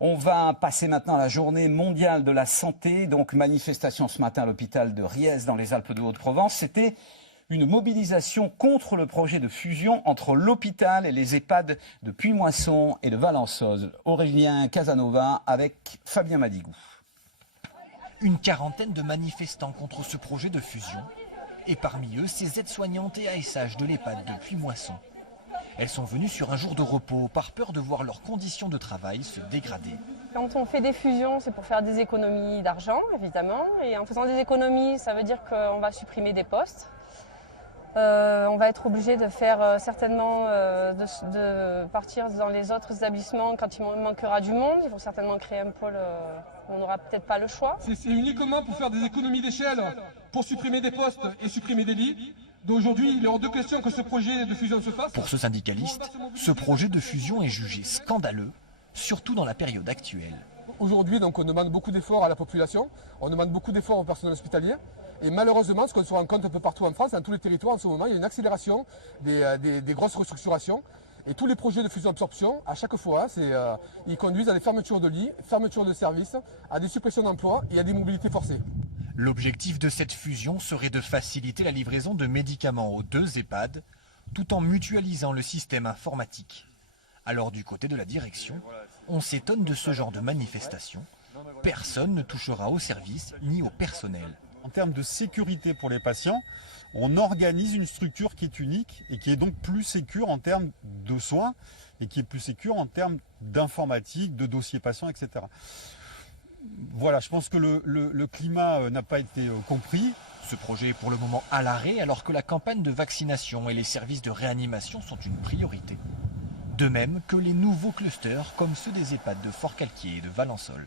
On va passer maintenant à la journée mondiale de la santé. Donc, manifestation ce matin à l'hôpital de Riez dans les Alpes de Haute-Provence. C'était une mobilisation contre le projet de fusion entre l'hôpital et les EHPAD de Puimoisson et de Valençol. Aurélien Casanova avec Fabien Madigou. Une quarantaine de manifestants contre ce projet de fusion. Et parmi eux, ces aides-soignantes et ASH de l'EHPAD de Puimoisson. Elles sont venues sur un jour de repos par peur de voir leurs conditions de travail se dégrader. Quand on fait des fusions, c'est pour faire des économies d'argent, évidemment. Et en faisant des économies, ça veut dire qu'on va supprimer des postes. On va être obligé de faire certainement de partir dans les autres établissements quand il manquera du monde. Ils vont certainement créer un pôle où on n'aura peut-être pas le choix. C'est uniquement pour faire des économies d'échelle, pour supprimer des postes et supprimer des lits. D'aujourd'hui, il est hors de question que ce projet de fusion se fasse. Pour ce syndicaliste, ce projet de fusion est jugé scandaleux, surtout dans la période actuelle. Aujourd'hui, donc, on demande beaucoup d'efforts à la population, on demande beaucoup d'efforts au personnel hospitalier. Et malheureusement, ce qu'on se rend compte un peu partout en France, dans tous les territoires en ce moment, il y a une accélération des grosses restructurations. Et tous les projets de fusion-absorption, à chaque fois, ils conduisent à des fermetures de lits, fermetures de services, à des suppressions d'emplois et à des mobilités forcées. L'objectif de cette fusion serait de faciliter la livraison de médicaments aux deux EHPAD, tout en mutualisant le système informatique. Alors du côté de la direction, on s'étonne de ce genre de manifestation. Personne ne touchera au service ni au personnel. En termes de sécurité pour les patients, on organise une structure qui est unique et qui est donc plus sécure en termes de soins et qui est plus sécure en termes d'informatique, de dossiers patients, etc. Voilà, je pense que le climat n'a pas été compris. Ce projet est pour le moment à l'arrêt alors que la campagne de vaccination et les services de réanimation sont une priorité. De même que les nouveaux clusters comme ceux des EHPAD de Fort-Calquier et de Valençol.